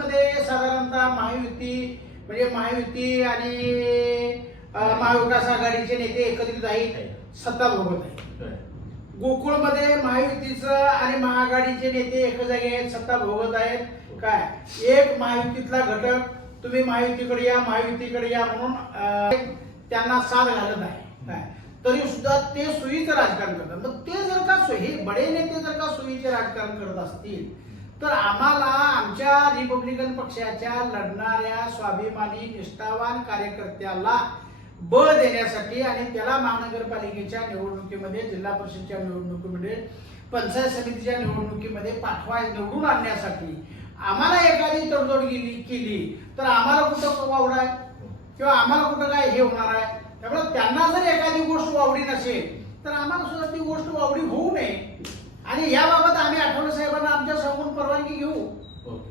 महायुतीमध्ये साधारणतः महायुती म्हणजे महायुती आणि महाविकास आघाडीचे नेते एकत्रित आहेत सत्ता भोगत आहेत गोकुळमध्ये महायुतीचं आणि महाआघाडीचे नेते एक जागी आहेत सत्ता भोगत आहेत. काय? एक महायुतीतला घटक तुम्ही महायुतीकडे या महायुतीकडे या म्हणून त्यांना साथ घालत आहे. काय? तरी सुद्धा ते सोयीचं राजकारण करतात. मग ते जर का सोयी बडे नेते जर का सोयीचे राजकारण करत असतील तर आम्हाला आमच्या रिपब्लिकन पक्षाच्या लढणाऱ्या स्वाभिमानी निष्ठावान कार्यकर्त्याला बळ देण्यासाठी आणि त्याला महानगरपालिकेच्या निवडणुकीमध्ये जिल्हा परिषदच्या निवडणुकीमध्ये पंचायत समितीच्या निवडणुकीमध्ये पाठवा निवडून आणण्यासाठी आम्हाला एखादी तडजोड केली केली तर आम्हाला कुठं वावड आहे? किंवा आम्हाला कुठं काय हे होणार आहे? त्यामुळे त्यांना जर एखादी गोष्ट वावडी नसेल तर आम्हाला सुद्धा ती गोष्ट वावडी only you. Okay.